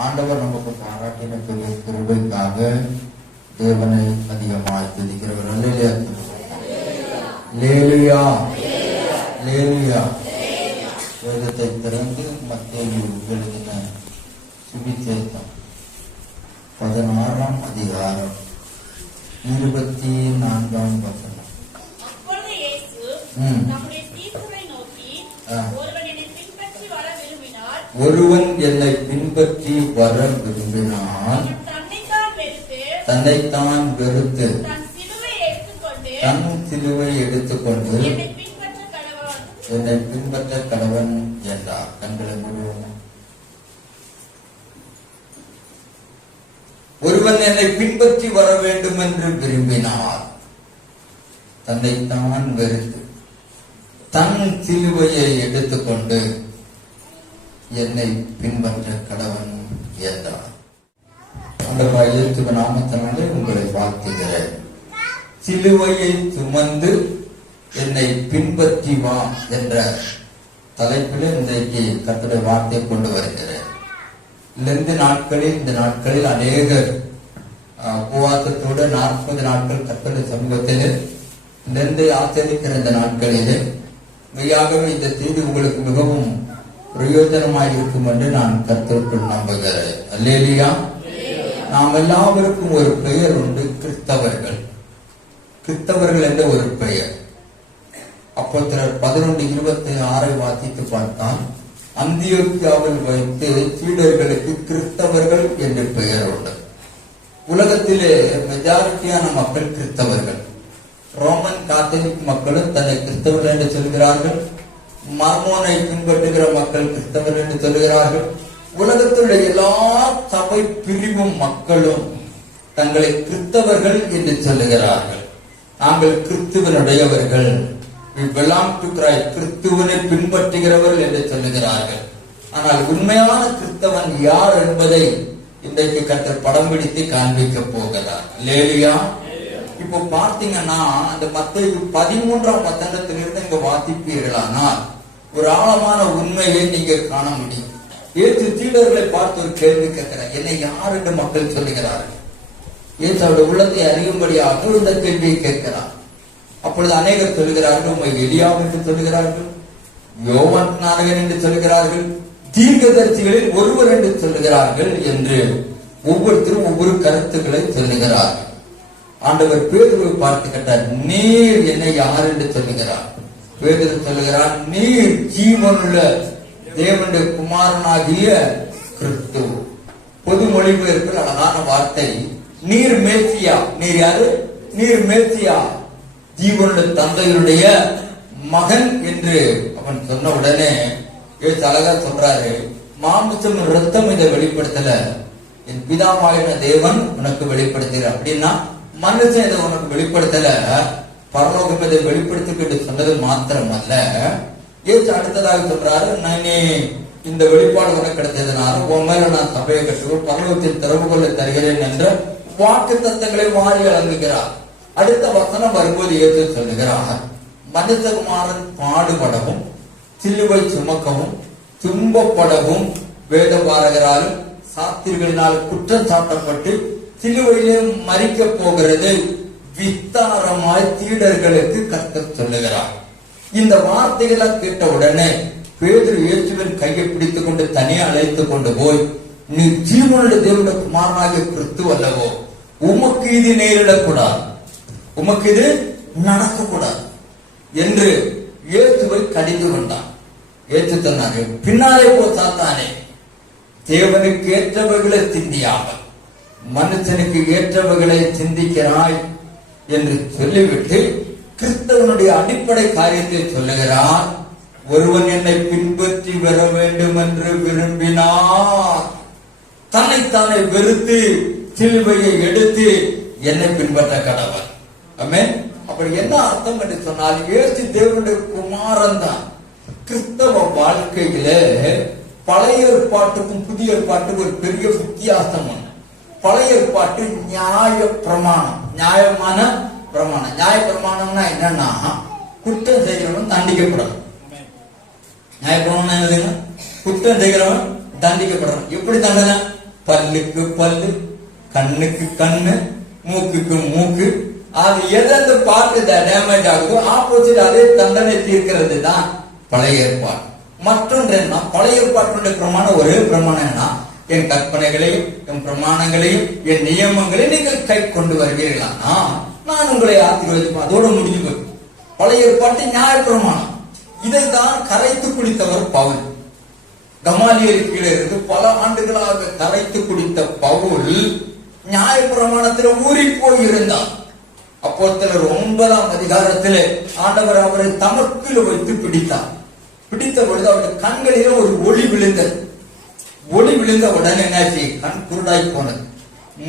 ஆண்டவர் நமக்கு பாராட்டின பெரிய கிருபைக்காக தேவனை அதிகமாய் துதிக்கிறவர். அல்லேலூயா, அல்லேலூயா. வேதத்தை திறந்து மத்தேயு எழுதின சுவிசேஷம் 16ஆம் அதிகாரம் 24ஆம் வசனம். அப்பொழுது இயேசு நம்முடைய சீடர்களை நோக்கி, ஒருவன் என்னை பின்பற்றி வர விரும்பினால் தன்னைத்தான் வெறுத்து தன் சிலுவை எடுத்துக்கொண்டு என்னை பின்பற்ற கடவன் என்றார். கண்களை முழுவதும். ஒருவன் என்னை பின்பற்றி வர வேண்டும் என்று விரும்பினார் தன்னைத்தான் வெறுத்து தன் சிலுவையை எடுத்துக்கொண்டு என்னை பின்பற்ற கடவன் என்றார். ஆண்டவராகிய இயேசுவின் நாமத்தினாலே உங்களை வாழ்த்துகிறேன். சிலுவையை சுமந்து என்னை பின்பற்றி வா என்ற தலைப்பில் இன்றைக்கு கர்த்தருடைய வார்த்தையை கொண்டு வருகிறேன். இந்த நாட்களில் அநேகர் உபவாசத்தோடு 40 நாட்கள் கர்த்தருடைய சமூகத்தில் இருந்து ஆச்சரிக்கிற இந்த நாட்களிலே மெய்யாகவே இந்த செய்தி உங்களுக்கு மிகவும் பிரயோஜனமாக இருக்கும் என்று நான் கர்த்தருக்குள் நம்புகிறேன். அல்லேலூயா. நாம் எல்லாருக்கும் ஒரு பெயர் உண்டு, கிறிஸ்தவர்கள். கிறிஸ்தவர்கள் என்ற ஒரு பெயர். அப்போஸ்தலர் 11:26 வாசித்து பார்த்தால், அந்தியோக்கியாவில் வைத்து சீடர்களுக்கு கிறிஸ்தவர்கள் என்று பெயர் உண்டு. உலகத்திலே மெஜாரிட்டியான மக்கள் கிறிஸ்தவர்கள். ரோமன் காத்தலிக் மக்களும் தன்னை கிறிஸ்தவர்கள் என்று சொல்கிறார்கள். மர்மோனை பின்பற்றுகிற மக்கள் கிறிஸ்தவர்கள் என்று சொல்கிறார்கள். உலகத்துடைய எல்லா சபை பிரிவும் மக்களும் தங்களை கிறிஸ்தவர்கள் என்று சொல்லுகிறார்கள். நாங்கள் கிறிஸ்துவனுடையவர்கள், கிறிஸ்துவனை பின்பற்றுகிறவர்கள் என்று சொல்லுகிறார்கள். ஆனால் உண்மையான கிறிஸ்தவன் யார் என்பதை இன்றைக்கு கர்த்தர் படம் பிடித்து காண்பிக்க போகிறார். அல்லேலூயா. இப்போ பார்த்தீங்கன்னா அந்த மத்தேயு 13ஆம் வசனத்திலிருந்து இங்க வாசிப்பீர்களானால் ஒரு ஆழமான உண்மையை நீங்க காண முடியும். இயேசு சீடர்களை பார்த்து ஒரு கேள்வி கேட்கிறார், என்னை யார் என்று மக்கள் சொல்லுகிறார்கள். இயேசு அவருடைய உள்ளத்தை அறியும்படியாக இந்த கேள்வியை கேட்கிறார். அப்பொழுது அநேகர் சொல்லுகிறார்கள், உண்மை எலியா என்று சொல்லுகிறார்கள், யோவான் ஸ்நானகன் என்று சொல்லுகிறார்கள், தீர்க்கதரிசிகளில் ஒருவர் என்று சொல்லுகிறார்கள் என்று ஒவ்வொருத்தரும் ஒவ்வொரு கருத்துக்களை சொல்லுகிறார்கள். ஆண்டவர் பேதுருவை பார்த்து கேட்டார், நீர் என்னை யார் என்று சொல்லுகிறார். பேதுரு சொல்லுகிறார், நீர் ஜீவனுள்ள தேவனுடைய குமாரனாகிய கிறிஸ்து. பொது மொழிபெயர்ப்பில் அழகான வார்த்தை, நீர் மேசியா. நீர் யாரு? நீர் மேசியா, ஜீவனுடைய தந்தையுடைய மகன் என்று அவன் சொன்ன உடனே ஏசு அழகா சொல்றாரு, மாமிசம் ரத்தம் இதை வெளிப்படுத்தல, என் பிதாவாகிய தேவன் உனக்கு வெளிப்படுத்துகிறார். அப்படின்னா மனுஷன் இதை உனக்கு வெளிப்படுத்தல, பரலோகம் இதை வெளிப்படுத்திக்கிட்டு சொன்னது மாத்திரம் அல்ல. ஏசு அடுத்ததாக சொல்றாரு, நானே இந்த வெளிப்பாடு உனக்கு கிடைச்சதுனால உன் மேல நான் சபையை கட்டுவோம், பரலோகத்தில் திறவுகொள்ள தருகிறேன் என்ற வாக்கு தத்தங்களை மாறி வழங்குகிறார். அடுத்த வசனம் வரும்போது ஏசு சொல்லுகிறார், மனுஷகுமாரன் பாடுபடவும் சிலுவை சுமக்கவும் துன்பப்படவும் வேதபாரகராலும் சாஸ்திரிகளினால் குற்றம் சாட்டப்பட்டு சிலுவையிலே மரிக்க போகிறது விஸ்தாரமாய் சீடர்களுக்கு கர்த்தர் சொல்லுகிறார். இந்த வார்த்தைகளை கேட்ட உடனே பேதுரு இயேசுவின் கையை பிடித்துக் கொண்டு தனியே அழைத்துக் கொண்டு போய், நீ ஜீவனுடைய தேவனுடைய குமாரனாகிய கிறிஸ்து அல்லவோ, உமக்கு இது நேரிடக்கூடாது, உமக்கு இது நடக்கக்கூடாது என்று இயேசுவை கடிந்து கொண்டான். ஏற்று சொன்னாரு, பின்னாலே போ சாத்தானே, தேவனுக்கு ஏற்றவர்களை சிந்தியாமல் மனுஷனுக்கு ஏற்றவர்களை சிந்திக்கிறாய் என்று சொல்லிவிட்டு கிறிஸ்தவனுடைய அடிப்படை காரியத்தை சொல்லுகிறார். ஒருவன் என்னை பின்பற்றி வர வேண்டும் என்று விரும்பினார் தன்னைத்தானே வெறுத்து சிலுவையை எடுத்து என்னை பின்பற்ற கடவன். ஆமென். அப்படி என்ன அர்த்தம் என்று சொன்னால், இயேசு தேவனுடைய குமாரன் தான். கிறிஸ்தவ வாழ்க்கையில பழைய ஏற்பாட்டுக்கும் புதிய ஏற்பாட்டுக்கும் ஒரு பெரிய வித்தியாசம் உண்டு. பழைய ஏற்பாட்டு நியாய பிரமாணம், நியாயமான பிரமாணம். நியாய பிரமாணம்னா என்னன்னா, குற்றம் செய்கிறவன் தண்டிக்கப்படணும். நியாய பிரமாணம் என்னதுங்க? குற்றம் செய்கிறவன் தண்டிக்கப்படணும். எப்படி தண்டனை? பல்லுக்கு பல்லு, கண்ணுக்கு கண்ணு, மூக்குக்கு மூக்கு. அது எதெந்த பார்ட் டேமேஜ் ஆகுதோ ஆப்போசிட் அதே தண்டனை தீர்க்கிறது தான் பழைய ஏற்பாடு. மற்றொன்று என்ன, பழைய ஏற்பாட்டுடைய பிரமாணம் ஒரே பிரமாணம் என்ன, என் கற்பனைகளையும் என் பிரமாணங்களையும் என் நியமங்களையும் நீங்கள் கை கொண்டு வருவீர்களா, நான் உங்களை ஆசீர்வதிப்பேன். அதோட முடிஞ்சு போய் பழைய ஏற்பாட்டு நியாய பிரமாணம். இதைத்தான் கரைத்து குடித்தவர் பவுல். கமாலியல் கீழே இருந்து பல ஆண்டுகளாக கரைத்து குடித்த பவுல் நியாய பிரமாணத்தில் ஊறி போயிருந்தார். அப்போஸ்தலர் 9ஆம் அதிகாரத்திலே ஆண்டவர் அவரை தமக்கில் வைத்து பிடித்தார். பிடித்த பொழுது அவருடைய கண்களிலே ஒரு ஒளி விழுந்தது. ஒளி விழுந்த உடனே என்னாச்சு, கண் குருடாய் போனது.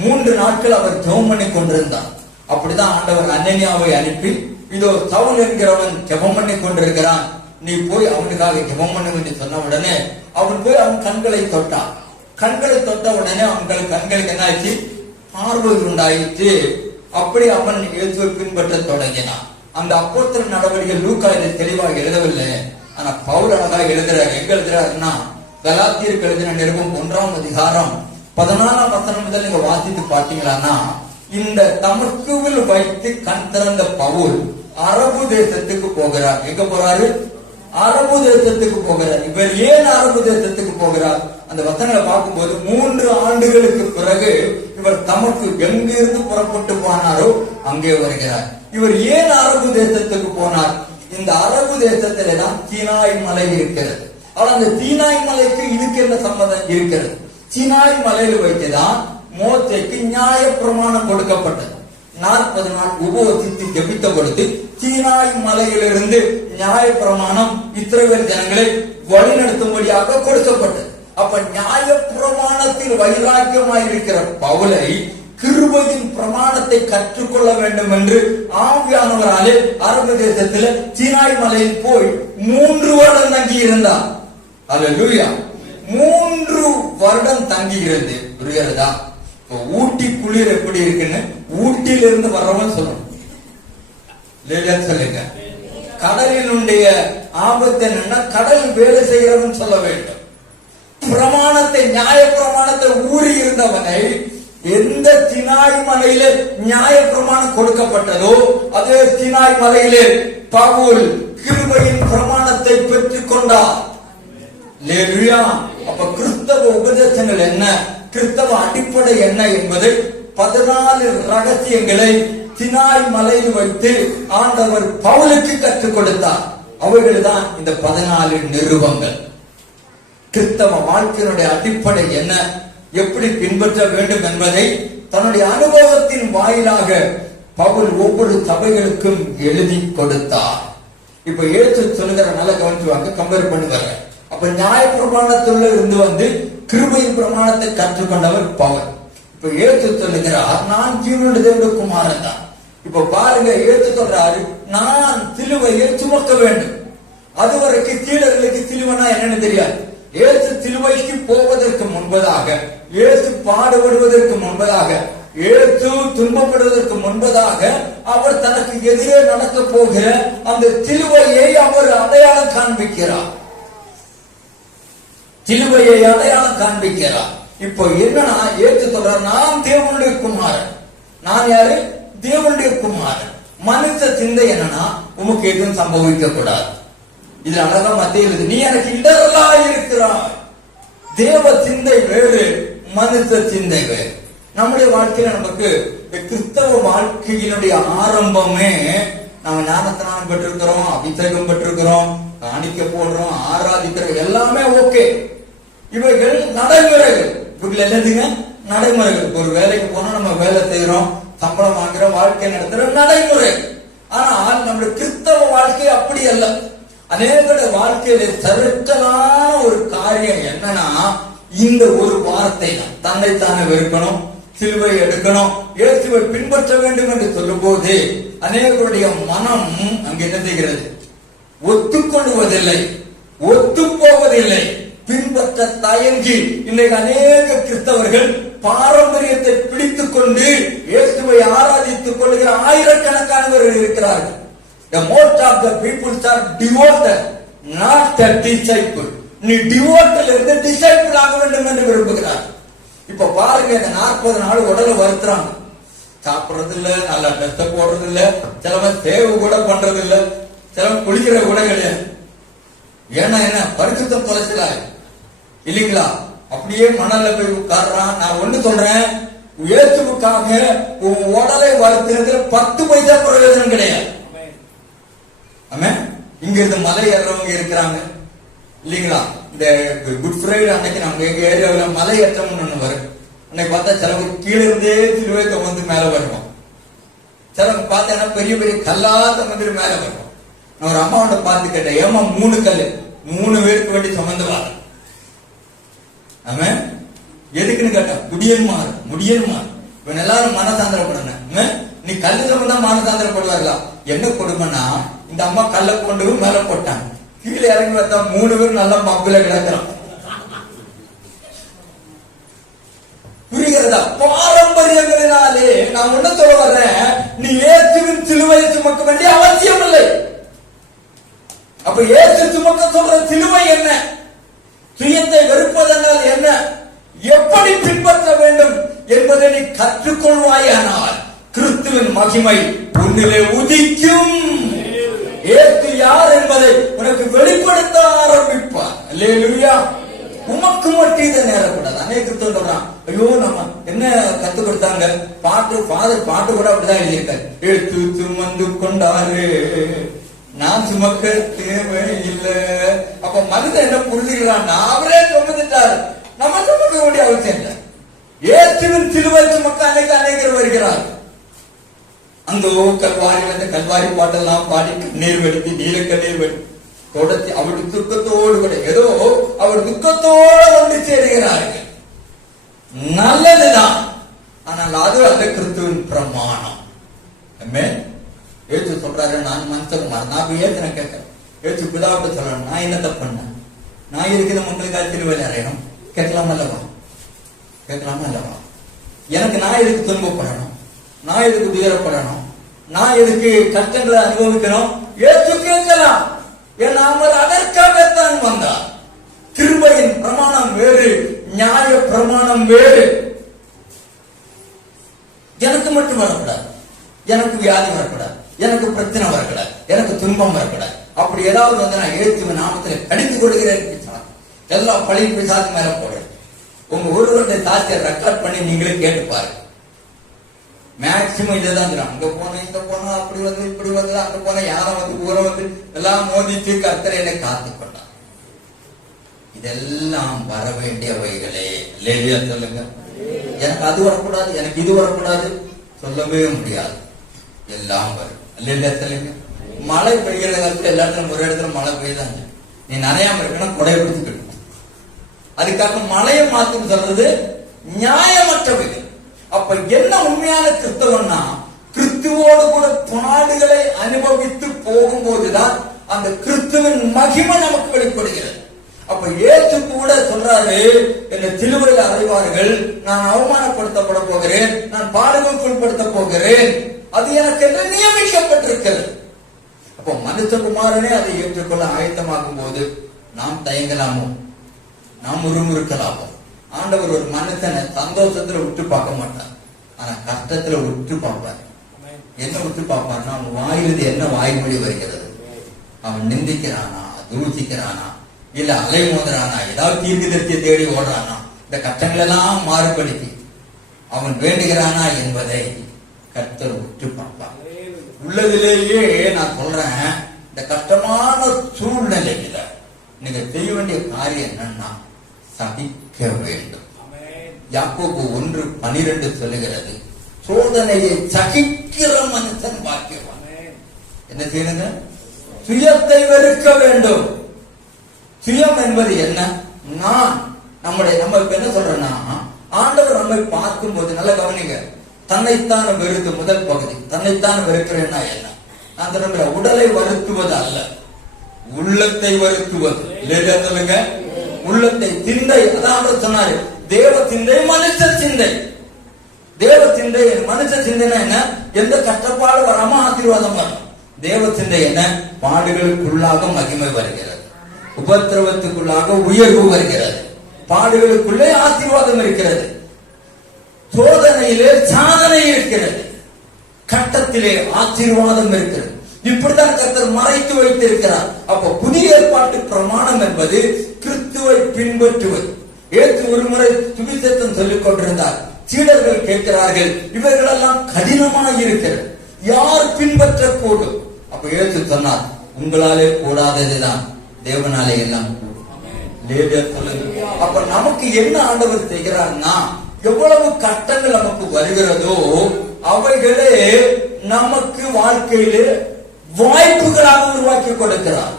3 நாட்கள் அவர் ஜெபம் பண்ணி கொண்டிருந்தார். அப்படிதான் ஆண்டவர் அனனியாவை அனுப்பி, இதோ சவுல் என்கிறவன் ஜெபம் பண்ணி கொண்டிருக்கிறான், நீ போய் அவனுக்காக ஜெபம் பண்ணு என்று சொன்ன உடனே அவன் போய் அவன் கண்களை தொட்டான். கண்களை தொட்ட உடனே அவன் கண்களுக்கு என்ன ஆச்சு, பார்வை உண்டாயிற்று. அப்படி அவன் இயேசுவை பின்பற்ற தொடங்கினான். அந்த அப்போஸ்தலர் நடவடிக்கைகள் லூக்கா இதை தெளிவாக எழுதவில்லை. ஆனா பவுல் அழகாக எழுதுறாரு. எங்க எழுதுறாருன்னா, கலாத்தியருக்கு எழுதின நிருபம் 1ஆம் அதிகாரம் 14ஆம் வசனம் முதல் நீங்க வாசித்து பார்த்தீங்களா, இந்த தமஸ்குவில் வைத்து கண் திறந்த பவுல் அரபு தேசத்துக்கு போகிறார். எங்க போறாரு, அரபு தேசத்துக்கு போகிறார். இவர் ஏன் அரபு தேசத்துக்கு போகிறார், அந்த வசனங்களை பார்க்கும்போது 3 ஆண்டுகளுக்கு பிறகு இவர் தமக்கு எங்கிருந்து புறப்பட்டு போனாரோ அங்கே வருகிறார். இவர் ஏன் அரபு தேசத்துக்கு போனார், இந்த அரபு தேசத்திலே தான் சீனாய் மலை இருக்கிறது. ஆனால் அந்த சீனாய் மலைக்கு இதுக்கு என்ன சம்பந்தம் இருக்கிறது, சீனாய் மலையில் வைத்துதான் மோசேக்கு நியாய பிரமாணம் கொடுக்கப்பட்டது. 40 நாள் உபவசித்து ஜெபித்த பொழுது சீனாய் மலையிலிருந்து நியாய பிரமாணம் இஸ்ரவேல் ஜனங்களை வழிநடத்தும்படியாக கொடுக்கப்பட்டது. அப்ப நியாய பிரமாணத்தில் வைராக்கியமாயிருக்கிற பவுலை கிருபையின் பிரமாணத்தை கற்றுக்கொள்ள வேண்டும் என்று ஆவியானவராலே அரபு தேசத்தில் சீனாய் மலையில் போய் 3 வருடம் தங்கி இருந்தார். அல்லேலூயா. 3 வருடம் தங்கி இருந்து புரியுறதா? ஊட்டி குளிர் எப்படி இருக்குன்னு ஊட்டியிலிருந்து வர்றவன் சொல்லணும். சொல்லுங்க. கடலினுடைய ஆபத்து என்னன்னா, கடல் வேலை செய்கிறவன் சொல்ல வேண்டும். பிரமாணத்தை நியாய பிரமாணத்தை ஊறி இருந்தவனை எந்த சீனாய் மலையிலே நியாய பிரமாணம் கொடுக்கப்பட்டதோ அதே சீனாய் மலையிலே பவுல் கிருபையின் பிரமாணத்தை பெற்றுக் கொண்டார். அப்ப கிறிஸ்தவ உபதேசங்கள் என்ன, கிறிஸ்தவ அடிப்படை என்ன என்பதை 14 ரகசியங்களை சீனாய் மலையில் வைத்து ஆண்டவர் பவுலுக்கு கற்றுக் கொடுத்தார். அவைகள் தான் இந்த 14 நிருபங்கள். கிறிஸ்தவ வாழ்க்கையினுடைய அடிப்படை என்ன, எப்படி பின்பற்ற வேண்டும் என்பதை தன்னுடைய அனுபவத்தின் வாயிலாக பவுல் ஒவ்வொரு சபைகளுக்கும் எழுதி கொடுத்தார். இப்ப இயேசு சொல்லுகிற நல்ல கவனிச்சுவாங்க, கம்பேர் பண்ணுவாங்க. அப்ப நியாய பிரமாணத்துல இருந்து வந்து கிருபையின் பிரமாணத்தை கற்றுக்கொண்டவர் பவுல். இப்ப இயேசு சொல்லுகிறார், நான் ஜீவனுடைய தேவனுடைய குமாரன் தான். இப்ப பாருங்க, இயேசு சொல்றாரு, நான் சிலுவையை சுமக்க வேண்டும். அதுவரைக்கும் சீடர்களுக்கு சிலுவைனா என்னன்னு தெரியாது. இயேசு சிலுவைக்கு போவதற்கு முன்பதாக, இயேசு பாடுபடுவதற்கு முன்பதாக, இயேசு துன்பப்படுவதற்கு முன்பதாக அவர் தனக்கு எதிரே நடக்க போகிற அந்த சிலுவையை அவர் அடையாளம் காண்பிக்கிறார். சிலுவையை அடையாளம் காண்பிக்கிறார். இப்போ என்னன்னா, இயேசு சொல்றார், நான் தேவனுடைய குமாரன். நான் யாரு, தேவனுடைய குமாரன். மனுஷ சிந்தை என்னன்னா, உமக்கு எதுவும் சம்பவிக்க கூடாது. இது அழகா மத்திய இருக்கு, நீ எனக்கு இடரலா இருக்கிறாய். தேவ சிந்தை வேறு, மனுஷ சிந்தை வேறு. நம்முடைய வாழ்க்கையில நமக்கு கிறிஸ்தவ வாழ்க்கையினுடைய ஆரம்பமே நம்ம ஞானஸ்நானம் பெற்றிருக்கிறோம், அபிஷேகம் பெற்றிருக்கிறோம், காணிக்க போடுறோம், ஆராதிக்கிறோம், எல்லாமே ஓகே. இவைகள் நடைமுறைகள். இவைகள் என்னதுங்க, நடைமுறைகள். ஒரு வேலைக்கு போனா நம்ம வேலை செய்யறோம், சம்பளம் வாங்குறோம், வாழ்க்கை நடத்துற நடைமுறை. ஆனால் நம்முடைய கிறிஸ்தவ வாழ்க்கை அப்படி அல்ல. அநேகருடைய வாழ்க்கையில சருக்கலான ஒரு காரியம் என்னன்னா, இந்த ஒரு வார்த்தை தான், தன்னைத்தானே வெறுக்கணும், சிலுவை எடுக்கணும், இயேசுவை பின்பற்ற வேண்டும் என்று சொல்லும் போது அநேகருடைய மனம் அங்க என்ன செய்கிறது, ஒத்துக்கொள்வதில்லை, ஒத்து போவதில்லை, பின்பற்ற தயங்கி. இன்றைக்கு அநேக கிறிஸ்தவர்கள் பாரம்பரியத்தை பிடித்துக் கொண்டு இயேசுவை ஆராதித்துக் கொள்கிற ஆயிரக்கணக்கானவர்கள் இருக்கிறார்கள். The most of the people are devoted, not a disciple. நீ டிவோட்டில் இருந்து டிசைபிள் ஆக வேண்டும் என்று விரும்புகிறார். இப்ப பாருங்க, இந்த 40 நாள் உடலை வருத்துறாங்க. சாப்பிடுறது இல்ல, நல்லா ட்ரெஸ் போடுறது இல்ல, சிலவன் சேவு கூட பண்றது இல்ல, சிலவன் குளிக்கிற கூட கிடையாது. ஏன்னா என்ன, பரிசுத்தம் தொலைச்சலா இல்லைங்களா? அப்படியே மணல்ல போய் உட்கார்றான். நான் ஒண்ணு சொல்றேன், இயேசுவுக்காக உன் உடலை வருத்துறதுல 10 பைசா பிரயோஜனம் கிடையாது. ஆமென். இங்க இருந்து மலை ஏறவங்க இருக்கிறாங்க இல்லைங்களா? இந்த குட் ஃப்ரைடே அன்னைக்கு நம்ம எங்க ஏரியாவில் மலை ஏற்றம்னு ஒண்ணு வரும். அன்னைக்கு பார்த்தா சிலவங்க கீழே இருந்தே சிலுவை வந்து மேல வருவோம். சிலவங்க பார்த்தா பெரிய பெரிய கல்லா தமந்து மேல வருவோம். நான் ஒரு அம்மாவோட பார்த்து கேட்டேன், ஏமா 3 கல்லு 3 பேருக்கு வேண்டி சுமந்து வாங்க. ஆமென். எதுக்குன்னு கேட்டா, முடியன்மாறு இவன் எல்லாரும் மனசாந்திரப்படணும். நீ கல்லு சுமந்தா மனசாந்திரப்படுவார்களா? என்ன கொடுமைன்னா, இந்த அம்மா கல்ல கொண்டு மேல போட்டாங்க, கீழே இறங்கி பார்த்தா 3 பேர் நல்லா மப்பில கிடக்கிறான். புரிகிறதா? பாரம்பரியங்களினாலே நான் ஒண்ணு சொல்ல வர்றேன், நீ இயேசுவின் சிலுவையை சுமக்க வேண்டிய அவசியம் இல்லை. அப்ப இயேசு சுமக்க சொல்ற சிலுவை என்ன? சுயத்தை வெறுப்பதனால் என்ன, எப்படி பின்பற்ற வேண்டும் என்பதை நீ கற்றுக்கொள்வாயானால் கிறிஸ்துவின் மகிமை உன்னிலே உதிக்கும். இயேசு யார் என்பதை உனக்கு வெளிப்படுத்த ஆரம்பிப்பார். அல்லேலூயா. உமக்கு மட்டும் இதை நேரக்கூடாது. அநேக கிறிஸ்தவன் சொல்றான், ஐயோ நம்ம என்ன கத்து கொடுத்தாங்க, ஃபாதர் பாட்டு கூட அப்படிதான் எழுதியிருக்காரு, எழுத்து சுமந்து கொண்டாரு, நான் சுமக்க தேவையில்லை. அப்ப மனிதன் என்ன புரிஞ்சுக்கிறான், அவரே சுமந்துட்டாரு, நம்ம சுமக்க வேண்டிய அவசியம் இல்லை. இயேசுவின் சிலுவை சுமக்க அநேகர் வருகிறார். அந்த கல்வாரி பாட்டெல்லாம் பாடி நீர் வெடித்து நீலக்கண்ணீர் வெடித்து தொடர்ச்சி அவருடைய துக்கத்தோடு கூட ஏதோ அவர் துக்கத்தோடு வந்து சேருகிறார்கள். நல்லதுதான், ஆனால் அது அல்ல கிறிஸ்துவின் பிரமாணம். ஏசு சொல்றாரு, நான் மனுஷகுமார், நான் ஏசு நான் கேட்கிறேன், ஏசு பிதாவிட்ட சொல்லணும், நான் என்ன தப்பு பண்ண, நான் இருக்கிற மக்களுக்காக திருவள்ளி அறையணும், கேட்கலாமா அல்லவா? எனக்கு நான் எதுக்கு துன்பப்படணும், நான் எதுக்கு துயரப்படணும், நான் எதுக்கு கஷ்டங்களை அனுபவிக்கணும்? ஏசு கேட்கலாம். ஏன்னா அவர் அதற்காகத்தான் வந்தார். கிருபையின் பிரமாணம் வேறு, நியாய பிரமாணம் வேறு. எனக்கு மட்டும் வரக்கூடாது, எனக்கு வியாதி வரக்கூடாது, எனக்கு பிரச்சனை வரக்கூடாது, எனக்கு துன்பம் வரக்கூடாது. அப்படி ஏதாவது வந்து நான் இயேசுவின் நாமத்தில் கடிந்து கொள்கிறேன், எல்லா பழி பிசாசு மேல போடுறேன். உங்க ஒருவருடைய சாட்சியை ரெக்கார்ட் பண்ணி நீங்களே கேட்டு பாருங்க. மேக்சிமம் இதுதான், அங்க போன இங்க போனா, அப்படி வந்து இப்படி வந்து, அங்க போன யாரை வந்து ஊரை வந்து எல்லாம் மோதிச்சு கர்த்தரை என்னை காத்து கொண்டார். இதெல்லாம் வர வேண்டியவைகளே. லேவியா சொல்லுங்க, எனக்கு அது வரக்கூடாது, எனக்கு இது வரக்கூடாது சொல்லவே முடியாது, எல்லாம் வரும். லேவியா சொல்லுங்க. மழை பெய்கிற காலத்துல எல்லா இடத்துல ஒரு இடத்துல மழை பெய்யுதாங்க, நீ நனையாம இருக்கணும், கொடையை பிடிச்சுக்கணும். அதுக்காக மழையை மாத்தும் சொல்றது நியாயமற்றவைகள். அப்ப என்ன உண்மையான கிறிஸ்தவன்னா, கிறிஸ்துவோடு கூட பாடுகளை அனுபவித்து போகும்போதுதான் அந்த கிறிஸ்துவின் மகிமை நமக்கு வெளிப்படுகிறது. அப்ப இயேசு கூட சொல்றாரு, என்னை சிலுவையில் அறைவார்கள், நான் அவமானப்படுத்தப்பட போகிறேன், நான் பாடுகளுக்கு உட்படுத்த போகிறேன், அது எனக்கு என்று நியமிக்கப்பட்டிருக்கிறது. அப்போ மனுஷகுமாரனே அதை ஏற்றுக்கொள்ள ஆயத்தமாகும் போது நாம் தயங்கலாமோ, நாம் முறுமுறுக்கலாமோ? ஆண்டவர் ஒரு மனுஷனை சந்தோஷத்துல விட்டு பார்க்க மாட்டார், ஆனா கஷ்டத்துல விட்டு பார்ப்பார். என்ன விட்டு பார்ப்பார்னா, அவன் வாயிலிருந்து என்ன வாய்மொழி வருகிறது, அவன் நிந்திக்கிறானா, தூசிக்கிறானா, இல்ல அலை மோதுறானா, ஏதாவது தீர்க்கதரிசியை தேடி ஓடுறானா, இந்த கஷ்டங்கள் எல்லாம் மாறுபடுத்தி அவன் வேண்டுகிறானா என்பதை கர்த்தர் விட்டு பார்ப்பார். உள்ளதிலேயே நான் சொல்றேன், இந்த கஷ்டமான சூழ்நிலையில நீங்க செய்ய வேண்டிய காரியம் என்னன்னா, சகிக்க வேண்டும். யாக்கோபு 1:12 சொல்லுகிறது, சோதனையை சகிக்கிற மனுஷன் பாக்கியவான். என்ன செய்யணுங்க? சுயத்தை வெறுக்க வேண்டும். சுயம் என்பது என்ன? நான் நம்ம என்ன சொல்றேன்னா, ஆண்டவர் நம்மை பார்க்கும் போது நல்ல கவனிங்க, தன்னைத்தான வெறுத்து, முதல் பகுதி தன்னைத்தான வெறுக்கிறேன்னா என்ன? நான் சொல்ற உடலை வருத்துவது அல்ல, உள்ளத்தை வருத்துவது. சொல்லுங்க, உள்ளத்தை சிந்தை. அதான் சொன்னாரு, தேவ சிந்தை மனுஷ சிந்தை. தேவ சிந்தை மனுஷ சிந்தைனா என்ன? எந்த கஷ்டப்பாடு வராம ஆசீர்வாதம் வரும். தேவ சிந்தை என்ன? பாடுகளுக்குள்ளாக மகிமை வருகிறது, உபத்திரவத்துக்குள்ளாக உயர்வு வருகிறது, பாடுகளுக்குள்ளே ஆசீர்வாதம் இருக்கிறது. சோதனையிலே சாதனை இருக்கிறது, கட்டத்திலே ஆசீர்வாதம் இருக்கிறது. இப்படித்தான் கர்த்தர் மறைத்து வைத்திருக்கிறார். அப்ப புதிய ஏற்பாட்டு பிரமாணம் என்பது கிறிஸ்துவை பின்பற்றுவது. ஏற்று ஒருமுறை சுவிசேஷம் சொல்லிக் கொண்டிருந்தார். சீடர்கள் கேட்கிறார்கள், இவர்களெல்லாம் கடினமாக இருக்கிறது, யார் பின்பற்றக்கூடும்? அப்ப ஏற்று சொன்னார், உங்களாலே கூடாததுதான் தேவனாலே எல்லாம் கூடும். அப்ப நமக்கு என்ன ஆண்டவர் செய்கிறார்னா, எவ்வளவு கட்டங்கள் நமக்கு வருகிறதோ அவைகளே நமக்கு வாழ்க்கையிலே வாய்ப்புகளாக உருவாக்கி கொடுக்கிறார்.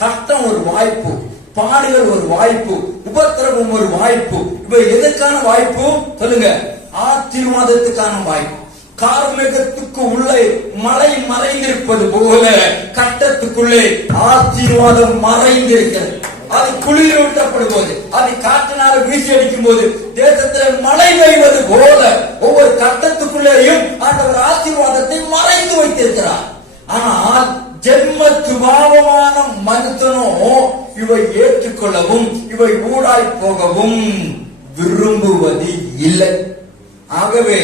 கஷ்டம் ஒரு வாய்ப்பு, பாடுகள் ஒரு வாய்ப்பு, உபத்திரவம் ஒரு வாய்ப்பு. இவை எதற்கான வாய்ப்பு சொல்லுங்க? ஆசீர்வாதத்துக்கான வாய்ப்பு. கார்மேகத்துக்கு உள்ளே மழை மறைந்திருப்பது போல கட்டத்துக்குள்ளே ஆசீர்வாதம் மறைந்திருக்கிறது. அது குளிர் ஊட்டப்படும் போது, அது காற்றினால வீசி அடிக்கும் போது தேசத்தில் மழை பெய்வது போல ஒவ்வொரு கட்டத்துக்குள்ளேயும் ஆண்டவர் ஆசீர்வாதத்தை மறைத்து வைத்திருக்கிறார். ஆனால் ஜென்ம சுபாவமான மனுஷனோ இவை ஏற்றுக்கொள்ளவும் இவை ஊடாய் போகவும் விரும்புவது இல்லை. ஆகவே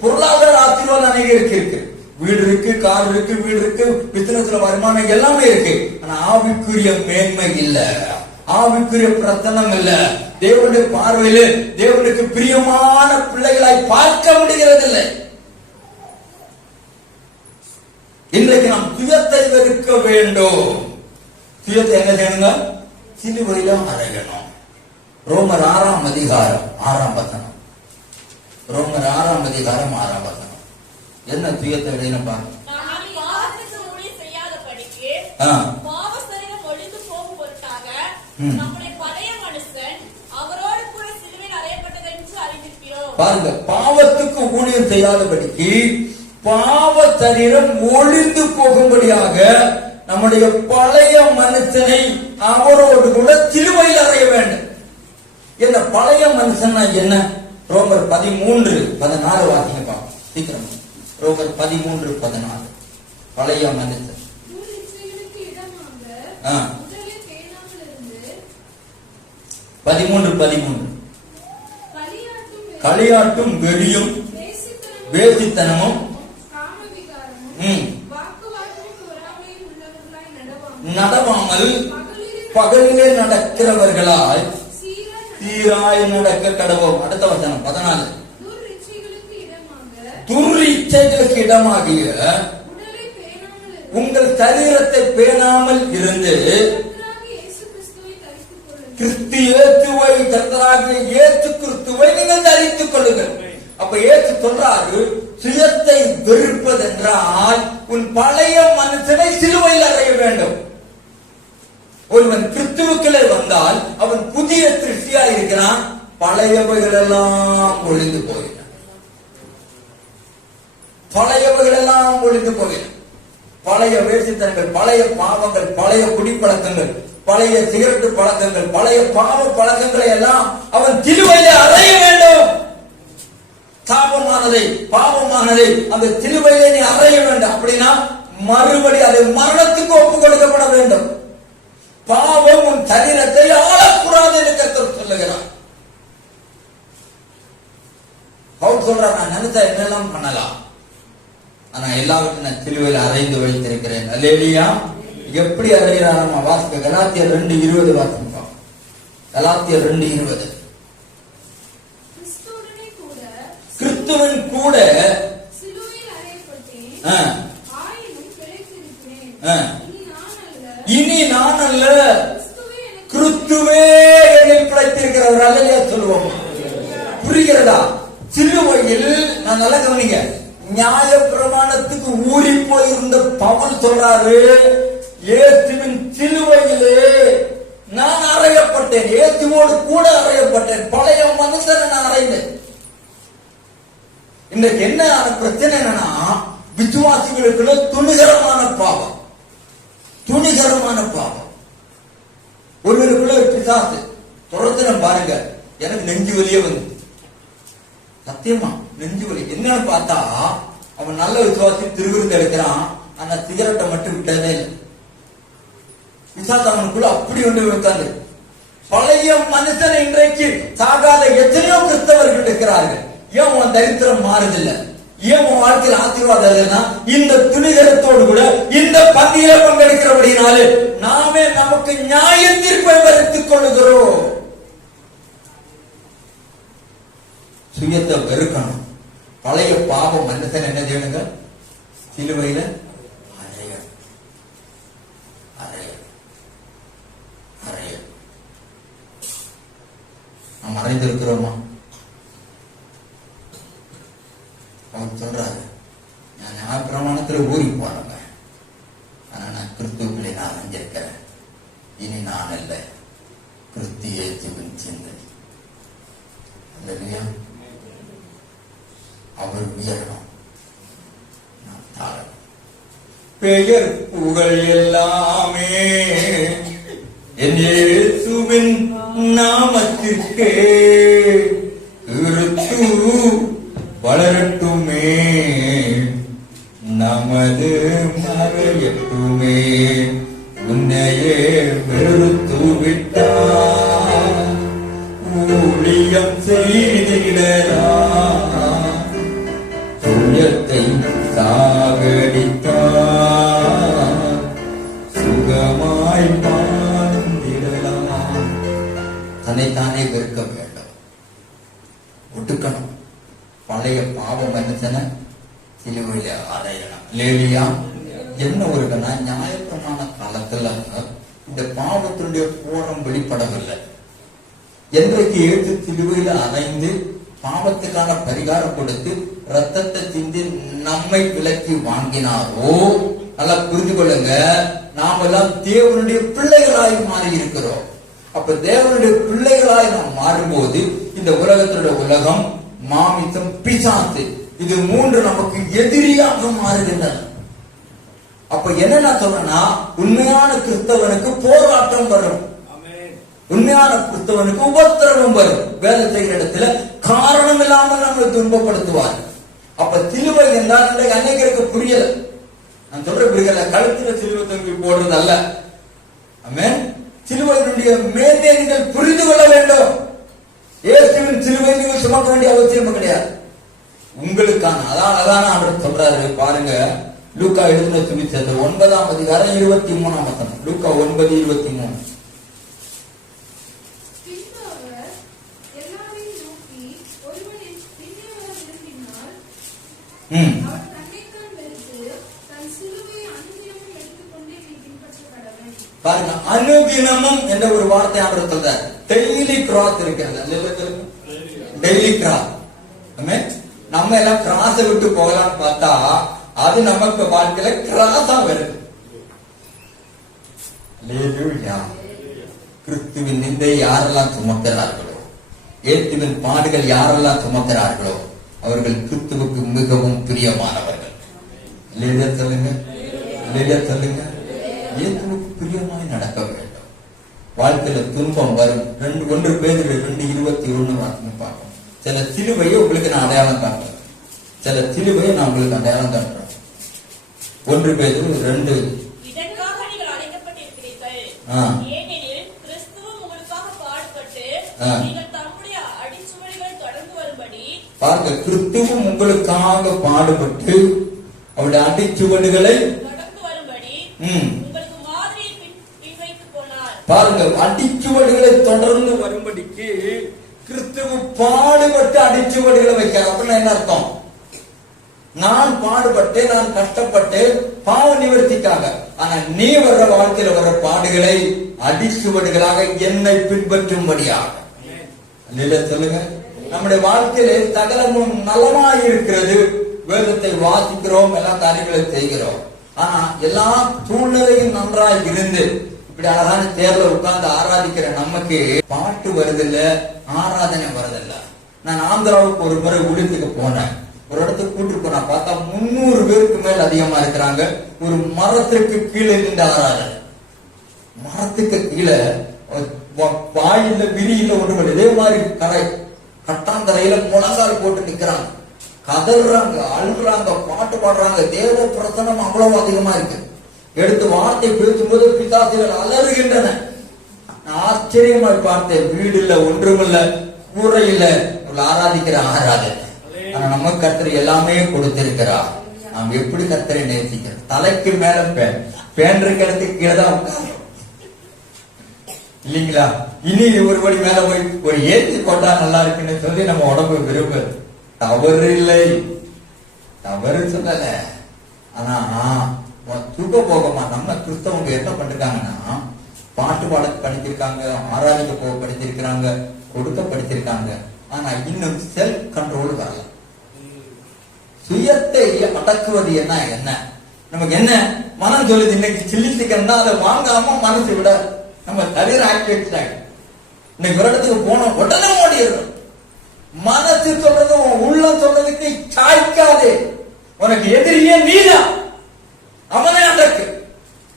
பொருளாதார ஆசீர்வாதம் அநேகருக்கு இருக்கு. வீடு இருக்கு, கார் இருக்கு, வீடு இருக்கு, பிசினஸ்ல வருமானம் எல்லாமே இருக்கு. ஆனா ஆவிக்குரிய மேன்மை இல்ல, ஆவிக்குரிய பிரசனம் இல்ல. தேவனுடைய பார்வையில தேவனுக்கு பிரியமான பிள்ளைகளாய் பார்க்க முடிகிறது இல்லை. இன்றைக்கு நாம் சுயத்தை வெறுக்க வேண்டும். சுயத்தை என்ன செய்யணுங்க? சிலுவையில அறையணும். ரோமர் 6ஆம் அதிகாரம் 6ஆம் வசனம். ரோமர் 6ஆம் அதிகாரம் 6ஆம் வசனம். என்ன சுயத்தை விடையின பாருங்க. பாருங்க, பாவத்துக்கு ஊழியம் செய்யாதபடிக்கு பாவ சரீரம் ஒழிந்து போகும்படியாக நம்முடைய பழைய மனுஷனை அவரோடு கூட சிலுவையில் அறைய வேண்டும். என்ன பழைய மனுஷன் என்ன? ரோமர் 13:14 வாசிங்க சீக்கிரம். ரோமர் 13:14. பழைய மனுஷன் 13:13 களியாட்டும் வெறியும் வேசித்தனமும் நடவாமல் பகலிலே நடக்கிறவர்களாய் சீராய் நடக்க கடவோம். அடுத்த வசனம் 14. துர்இச்சைகளுக்கு இடமாகிய உங்கள் சரீரத்தை பேணாமல் இருந்து கிறிஸ்து இயேசுவை கர்த்தராகிய இயேசு கிறிஸ்துவை நீங்கள் தரித்துக் கொள்ளுங்கள். அப்ப இயேசு சொல்றாரு, சுயத்தை வெறுப்பதென்றால் உன் பழைய மனுஷனை சிலுவையில் அறைய வேண்டும். ஒருவன் கிறிஸ்துவுக்குள்ளே வந்தால் அவன் புதிய சிருஷ்டியா இருக்கிறான். பழையவைகள் எல்லாம் ஒழிந்து போயின. பழையவைகள் எல்லாம் ஒழிந்து போயின. பழைய வேசித்தனங்கள், பழைய பாவங்கள், பழைய குடிப்பழக்கங்கள், பழைய சிகரெட்டு பழக்கங்கள், பழைய பாவ பழக்கங்களை எல்லாம் அவன் சிலுவையிலே அறைய வேண்டும். சாபமானதை, பாவமானதை அந்த சிலுவையிலே நீ அறைய வேண்டும். அப்படின்னா மறுபடி அது மரணத்துக்கு ஒப்புக் கொடுக்கப்பட வேண்டும். பாவம் உன் சரீரத்தை ஆளக்கூடாது என்று கர்த்தர் சொல்லுகிறார். பவுல் சொல்றார், நான் நினைச்சா என்னெல்லாம் பண்ணலாம், ஆனா எல்லாவற்றையும் நான் சிலுவையில் அறைந்து வைத்திருக்கிறேன். அல்லேலூயா. எப்படி அறைகிறார்? நம்ம வாசிக்க கலாத்தியர் 2:20 வாசிப்போம். கலாத்தியர் 2:20. கிறிஸ்துவின் கூட இனி நான் அல்ல, கிறிஸ்துவே என்னில் பிழைத்திருக்கிறவர். அல்லேலூயா சொல்லுவோம். புரிகிறதா? சிலுவையில் நான் நல்லா கவனிங்க. நியாய பிரமாணத்துக்கு ஊறி போயிருந்த பவுல் சொல்றாரு, இயேசுவின் சிலுவையிலே நான் அறையப்பட்டேன், இயேசுவோடு கூட அறையப்பட்டேன், பழைய மனுஷனை நான் அறைந்தேன். இன்றைக்கு என்ன பிரச்சனை என்னன்னா, விசுவாசிகளுக்குள்ள துணிகரமான பாவம், துணிகரமான பாவம். ஒருவருக்குள்ள பிசாசு தொடர்ந்து பாருங்க, எனக்கு நெஞ்சு வலியே வந்து, சத்தியமா நெஞ்சு வலி. என்னன்னு பார்த்தா அவன் நல்ல விசுவாசி, திருவிருந்து எடுக்கிறான், ஆனா சிகரெட்டை மட்டும் விட்டதே இல்லை. பிசாசு அவனுக்குள்ள அப்படி ஒன்று வைத்தாரு. பழைய மனுஷன் இன்றைக்கு சாகாத எத்தனையோ கிறிஸ்தவர்கள் இருக்கிறார்கள். ஏன் உன் தரித்திரம் மாறுதில்லை? ஏன் உன் வாழ்க்கையில் ஆசீர்வாதம் இல்லைன்னா இந்த துணிகரத்தோடு கூட இந்த பந்தியில பங்கெடுக்கிறபடினாலே நாமே நமக்கு நியாய தீர்ப்பை வருத்திக் கொள்ளுகிறோம். சுயத்தை வெறுக்கணும். பழைய பாவம் மனுஷன் என்ன செய்யணுங்க? சிலுவையில அறைய அறைய அறைய நாம் அறைந்திருக்கிறோமா? அவர் சொல்றாரு, நான் ஞாயிற்றுப்பிரமாணத்துல ஊறி போனவங்க, ஆனா நான் கிறிஸ்துவுக்குள்ளே நான் அடைஞ்சிருக்கிறேன். இனி நான் அல்ல, கிறிஸ்து இயேசுவின் சிந்தை. அல்லேலூயா. அவர் உயரணும், நான் தாழணும். பெயர் புகழ் எல்லாமே என் இயேசுவின் நாமத்திற்கே கிறிஸ்து வளரட்டுமே, நமது மறையட்டுமே. உன்னையே வெறுத்து விட்டார், ஊழியம் செய்திடலாம், சுயத்தை சாகடித்தார், சுகமாய் வாழ்ந்திடலாம். தன்னைத்தானே வெறுக்க வேண்டும், ஒட்டுக்கணும். பழைய பாவ மனுஷனை சிலுவையில அறையணும். லேலியா என்ன ஒரு நியாயப்பிரமாண காலத்துல இந்த பாவத்தினுடைய கோரம் வெளிப்படவில்லை. என்றைக்கு ஏற்று சிலுவையில அறைந்து பாவத்துக்கான பரிகாரம் கொடுத்து ரத்தத்தை சிந்தி நம்மை விலக்கி வாங்கினாரோ, நல்லா புரிந்து கொள்ளுங்க, நாம் எல்லாம் தேவனுடைய பிள்ளைகளாய் மாறி இருக்கிறோம். அப்ப தேவனுடைய பிள்ளைகளாய் நாம் மாறும்போது இந்த உலகத்தினுடைய உலகம், மாமிசம், பிசாசு, இது மூன்று நமக்கு எதிரியாக மாறுகின்றன. அப்ப என்ன நான் சொல்றேன்னா, உண்மையான கிறிஸ்தவனுக்கு போராட்டம் வரும், உண்மையான கிறிஸ்தவனுக்கு உபத்திரவம் வரும். வேதத்தை இடத்துல காரணம் இல்லாமல் நம்மளை துன்பப்படுத்துவார். அப்ப சிலுவை என்றால் அநேகருக்கு புரியல. நான் சொல்ற புரியல, கழுத்துல சிலுவை தொங்கி போடுறது அல்ல. ஆமென். சிலுவையினுடைய மேன்மைகள் புரிந்து கொள்ள வேண்டும். இயேசுவின் சிலுவை நீங்க சுமக்க வேண்டிய அவசியம் கிடையாது, உங்களுக்கான. அதான் அவர் சொல்றாரு பாருங்க, லூக்கா எழுதின சுவிசேஷம் 9ஆம் அதிகாரம் 23ஆம் வசனம். லூக்கா 9:23. பாருங்க, அனுதினமும் என்ற ஒரு வார்த்தை அவர் சொல்றார். டெய்லி கிராஸ் இருக்கிறது, டெய்லி கிராஸ். நம்ம எல்லாம் கிராஸ விட்டு போகலான்னு பார்த்தா அது நமக்கு வாழ்க்கையில கிராஸா வருது. கிறிஸ்துவின் நிந்தை யாரெல்லாம் சுமக்கிறார்களோ, இயேசுவின் பாடுகள் யாரெல்லாம் சுமக்கிறார்களோ அவர்கள் கிறிஸ்துவுக்கு மிகவும் பிரியமானவர்கள். சொல்லுங்க, சொல்லுங்க. இயேசுவுக்கு பிரியமாய் நடக்க வேண்டும். வாழ்க்கையில துன்பம் வரும். 1 பேதுரு 2:21 வாசிங்க பார்ப்போம். சில சிலுவையை உங்களுக்கு நான் அடையாளம் காட்டுறேன், சில சிலுவையை நான் உங்களுக்கு அடையாளம் காட்டுறேன். 1 பேதுரு 2. இதற்காக நீங்கள் அழைக்கப்பட்டிருக்கிறீர்கள், ஏனெனில் கிறிஸ்துவும் உங்களுக்காக பாடுபட்டு நீங்கள் தம்முடைய அடிச்சுவடுகளை தொடர்ந்து வரும்படி. பாருங்க, கிறிஸ்துவும் உங்களுக்காக பாடுபட்டு அவருடைய அடிச்சுவடுகளை தொடர்ந்து வரும்படி உங்களுக்கு மாதிரியை பின்வைத்து போனார். பாருங்க, அடிச்சுவடுகளை தொடர்ந்து வரும்படிக்கு கிறிஸ்துவ பாடுபட்டு அடிச்சுவடுகளை வைக்கிறார். அப்படின்னா என்ன அர்த்தம்? நான் பாடுபட்டு, நான் கஷ்டப்பட்டு பாவ நிவர்த்திக்காக, ஆனா நீ வர்ற வாழ்க்கையில வர்ற பாடுகளை அடிச்சுவடுகளாக என்னை பின்பற்றும்படியாக. சொல்லுங்க, நம்முடைய வாழ்க்கையில சகலமும் நலமாய் இருக்கிறது. வேதத்தை வாசிக்கிறோம், எல்லா காரியங்களையும் செய்கிறோம். ஆனா எல்லா சூழ்நிலையும் நன்றாய் இருந்து இப்படி அழகான தேர்ல உட்கார்ந்து ஆராதிக்கிற நமக்கு பாட்டு வருதில்ல, ஆராதனை வருதில்ல. நான் ஆந்திராவுக்கு ஒரு முறை ஊழியத்துக்கு போனேன். ஒரு இடத்துக்கு கூட்டு போனா பார்த்தா 300 பேருக்கு மேல் அதிகமா இருக்கிறாங்க. ஒரு மரத்திற்கு கீழே நின்று ஆராதனை. மரத்துக்கு கீழே வாயில விரியில ஒன்று, இதே மாதிரி கடை கட்டாந்தரையில முழங்கால் போட்டு நிக்கிறாங்க, கதறாங்க, அழுகுறாங்க, பாட்டு பாடுறாங்க. தேவ பிரசனம் அவ்வளவு அதிகமா இருக்கு. எடுத்து வார்த்தை பேசும்போது பிசாசுகள் அலறுகின்றன. நான் ஆச்சரியமாய் பார்த்தேன். வீடு இல்ல, ஒன்றுமில்ல, கூரை இல்ல, ஆராதிக்கிற ஆராதனை. ஆனா நம்ம கர்த்தர் எல்லாமே கொடுத்திருக்கிறார். நாம் எப்படி கர்த்தரை நேசிக்கிறோம்? தலைக்கு மேல பேன் இருக்கிறதுக்கு கீழே தான் உட்காரும் இல்லைங்களா? இனி ஒருபடி மேல போய் ஒரு ஏற்றி கொண்டா நல்லா இருக்குன்னு சொல்லி நம்ம உடம்பு விரும்புது. தவறு இல்லை, தவறு சொல்லல. ஆனா சுக போகமா நம்ம கிறிஸ்தவங்க என்ன பண்ணிருக்காங்கன்னா, பாட்டு பாட படிச்சிருக்காங்க, ஆராதிக்க போக படிச்சிருக்கிறாங்க, கொடுக்க படிச்சிருக்காங்க. ஆனா இன்னும் செல்ஃப் கண்ட்ரோல் வரல. சுயத்தை அடக்குவது என்ன நமக்கு என்ன மனம் சொல்லுது? இன்னைக்கு சில்லி சிக்கன் தான், அதை வாங்காம மனசு விட நம்ம சரீர ஆக்டிவேட் ஆகிடும். இன்னைக்கு ஒரு இடத்துக்கு போனோம், உடனே ஓடிடுறோம். மனசு சொல்றதும் உள்ளம் சொல்றதுக்கு சாய்க்காது. உனக்கு எதிரியே நீதான். அவனை அடக்கு,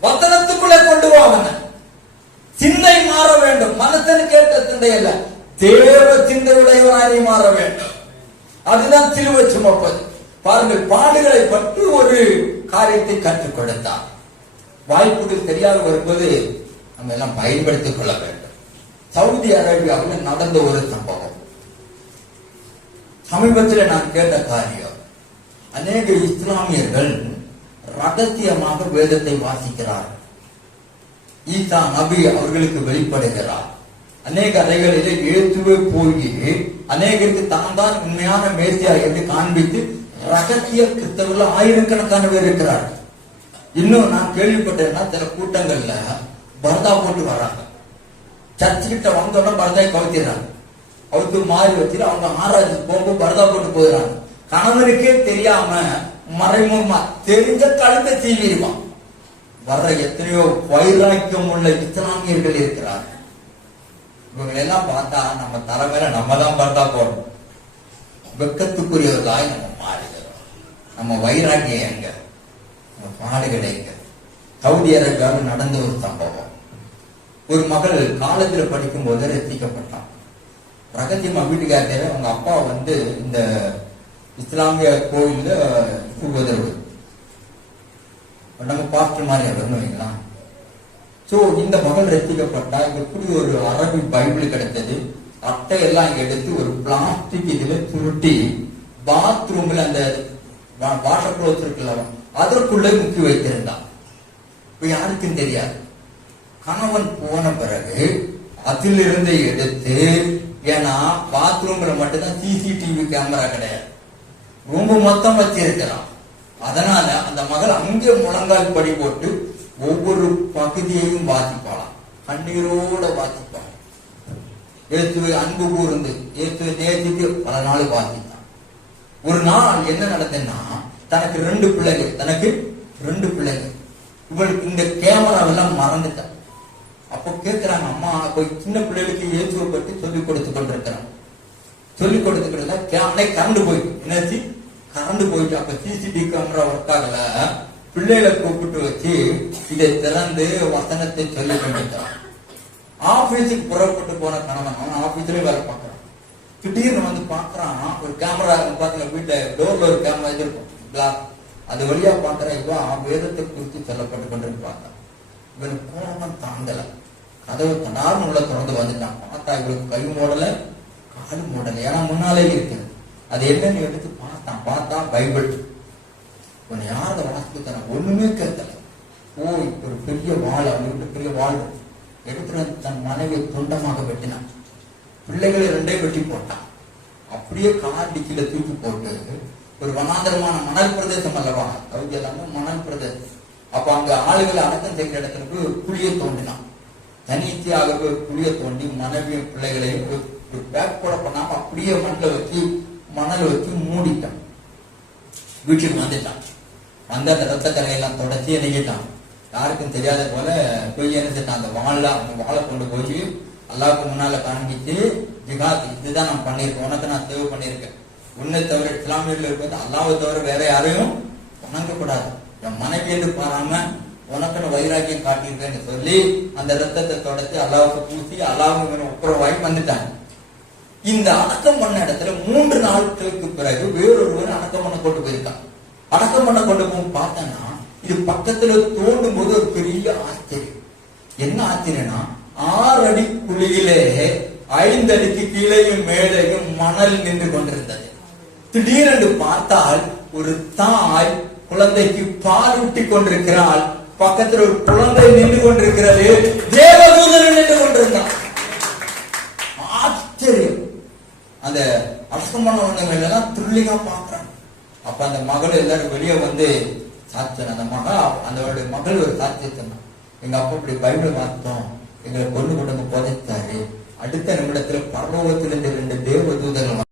வசனத்துக்குள்ளே கொண்டு வா. அவனை சிந்தை மாற வேண்டும். மனசன் கேட்ட சிந்தை அல்ல, தேவ சிந்தையுடையவனாய் மாற வேண்டும். அதுதான் சிலுவை சுமப்பது. பாருங்கள், பாடுகளை பற்றி ஒரு காரியத்தை கற்றுக் கொடுத்தார். வாய்ப்புகள் தெரியாது வரும்போது நம்ம எல்லாம் பயன்படுத்திக் கொள்ள வேண்டும். சவுதி அரேபியாவில் நடந்த ஒரு சம்பவம். சமீபத்தில் நான் கேட்ட காரியம், அநேக இஸ்லாமியர்கள் ரகசியமாக வேதத்தை வாசிக்கிறார்கள். ஈசா நபி அவர்களுக்கு வெளிப்படுகிறார். அநேக அறைகளிலே இயேசுவே போய் அநேகருக்கு தான் தான் உண்மையான மேசியா என்று காண்பித்து ரகசிய கிறிஸ்தவர்கள் ஆயிரக்கணக்கான பேர் இருக்கிறார்கள். இன்னும் நான் கேள்விப்பட்டேன்னா, சில கூட்டங்கள்ல பரதா போட்டு வர்றாங்க. சர்ச்சு கிட்ட வந்தோன்னா பரதாய் கவுத்திடுறாங்க. அவருக்கு மாறி வச்சுட்டு அவங்க ஆராய்ச்சி போகும்போது பரதா போட்டு போயிடுறாங்க. கணவனுக்கே தெரியாம மறைமுகமா தெரிஞ்ச கழுத்தை சீவிடுவான். வர்ற எத்தனையோ வைராக்கியம் உள்ள இஸ்லாமியர்கள் இருக்கிறார்கள். இவங்களெல்லாம் பார்த்தா நம்ம தலைமையில நம்ம தான் பரதா போடணும். வெக்கத்துக்குரியவர்களாய் நம்ம மாறுகிறோம். நம்ம வைராக்கியம் எங்க, நம்ம பாடுகளை எங்க? சவுதி அரேபியாவில் நடந்த ஒரு சம்பவம். ஒரு மகள் காலேஜில் படிக்கும் போது ரசிக்கப்பட்டான். ரகசியமா வீட்டுக்கார அவங்க அப்பா இந்த இஸ்லாமிய கோயில்ல உதவு நம்ம பாஸ்டர் மாதிரி வரணும் வைங்களா. சோ இந்த மகள் ரசிக்கப்பட்டா. எப்படி ஒரு அரபி பைபிள் கிடைத்தது, அட்டை எல்லாம் எடுத்து ஒரு பிளாஸ்டிக் இதுல சுருட்டி பாத்ரூம்ல அந்த வாட்டர் க்ளோஸ் இருக்குல்ல அதற்குள்ளே முக்கி வைத்திருந்தான். இப்ப யாருக்கும் தெரியாது. கணவன் போன பிறகு அதிலிருந்து எடுத்து, ஏன்னா பாத்ரூம்ல மட்டும்தான் சிசிடிவி கேமரா கிடையாது, ரொம்ப மொத்தம் வச்சிருக்கிறான். அதனால அந்த மகள் அங்கே முழங்கால் படி போட்டு ஒவ்வொரு பகுதியையும் வாசிப்பாளாம். கண்ணீரோட வாசிப்பாள். இயேசுவை அன்பு கூர்ந்து இயேசுவை நேசித்து பல நாள் வாசித்தான். ஒரு நாள் என்ன நடந்ததுன்னா, தனக்கு 2 பிள்ளைகள். இவளுக்கு இந்த கேமராவெல்லாம் மறந்துட்டான். அப்போ கேட்கிறாங்க, அம்மா போய் சின்ன பிள்ளைகளுக்கு இயேசுவை பற்றி சொல்லிக் கொடுத்து கொண்டிருக்கிறான். சொல்லிக் கொடுத்துக்கிட்டு கரண்டு போயிட்டு என்னாச்சு, கரண்டு போயிட்டு. அப்ப சிசிடிவி கேமரா ஒர்க் ஆகல. பிள்ளைகளை கூப்பிட்டு வச்சு இதை திறந்து வசனத்தை சொல்லி கொண்டிருக்கிறான். ஆபீஸுக்கு புறப்பட்டு போன கணவன், அவன் ஆபீஸ்லயே வேலை பார்க்கறான். திடீர்னு பாக்குறான், ஒரு கேமரா பாத்தீங்கன்னா வீட்டுல டோர்ல ஒரு கேமரா இருக்கும், அது வழியா பாக்குறான். இவன் வேதத்தை குறித்து சொல்லப்பட்டு கொண்டிருப்பாங்க. இவனுக்கு கோபம் தாங்கல. கதவு தனார்னு உள்ள திறந்து வந்துட்டான். பார்த்தா இவளுக்கு கை மூடல, காலு மூடல, ஏன்னா முன்னாலே இருக்குது. அது என்னன்னு எடுத்து பார்த்தா பைபிள். இவன் யாரத வாசிப்பு தர ஒண்ணுமே கேட்கல. ஒரு பெரிய வாழ், அவங்களுக்கு பெரிய வாழ் எடுத்து தன் மனைவியை துண்டமாக வெட்டினான். பிள்ளைகளை 2 வெட்டி போட்டான். அப்படியே கார் டிக்கில தூக்கி போட்டு ஒரு வனாந்தரமான மணல் பிரதேசம் அல்லவா, சவுதி எல்லாமே மணல் பிரதேசம். அப்ப அங்க ஆளுகளை அடக்கம் செய்கிற இடத்துக்கு குழியை தோண்டினான். தனித்தியாக குழியை தோண்டி மனைவியும் பிள்ளைகளையும் ஒரு பேக் கூட பண்ணாம அப்படியே மணல் வச்சு மூடிட்டான். வீட்டுக்கு வந்துட்டான். அந்த ரத்த கரையெல்லாம் தொடச்சி இணைக்கிட்டான். யாருக்கும் தெரியாத போல போய் என்ன அந்த வாழை கொண்டு போய் அல்லாவுக்கு முன்னால காண்பிச்சு, ஜிகாத் இதுதான் நான் பண்ணிருக்கேன், உனக்கு நான் சேவை பண்ணிருக்கேன். உன்னை தவிர இஸ்லாமியர்கள் இருப்பது அல்லாவை தவிர வேற யாரையும் வணங்க கூடாது. என் மனைவி என்று பாராம உனக்குன்னு வைராக்கியம் காட்டியிருக்கேன்னு சொல்லி அந்த ரத்தத்தை தொடச்சி அல்லாவுக்கு பூசி அல்லாவுக்கு ஒப்புரவாய் வந்துட்டாங்க. இந்த அடக்கம் பண்ண இடத்துல 3 நாட்களுக்கு பிறகு வேறொருவர் அடக்கம் பண்ண கொண்டு போயிருக்கான். அடக்கம் பண்ண கொண்டு போய் பார்த்தேன்னா, இது பக்கத்துல தோண்டும் போது ஒரு பெரிய ஆச்சரியம். என்ன ஆச்சரியம்னா, 6 அடி குழியிலே 5 அடிக்கு கீழேயும் மேலேயும் மணல் நின்று கொண்டிருந்தது. திடீரென்று பார்த்தால் ஒரு தாய் குழந்தைக்கு பால் ஊட்டி கொண்டிருக்கிறாள். பக்கத்தில் ஒரு குழந்தை நின்று கொண்டிருக்கிறது. தேவதூதன் நின்று கொண்டிருந்தான். ஆச்சரியம். அந்த அரசமணம் எல்லாம் துல்லியா பார்க்கிறான். அப்ப அந்த மகள் எல்லாரும் வெளியே வந்து சாட்சியம். அந்த மகள் ஒரு சாட்சியம் சொன்னான். எங்க அப்பா இப்படி பைபிள் பார்த்தோம், எங்களை கொண்டு கொண்டு புதைத்தாரு. அடுத்த நிமிடத்துல பரலோகத்திலிருந்து 2 தேவதூதர்கள்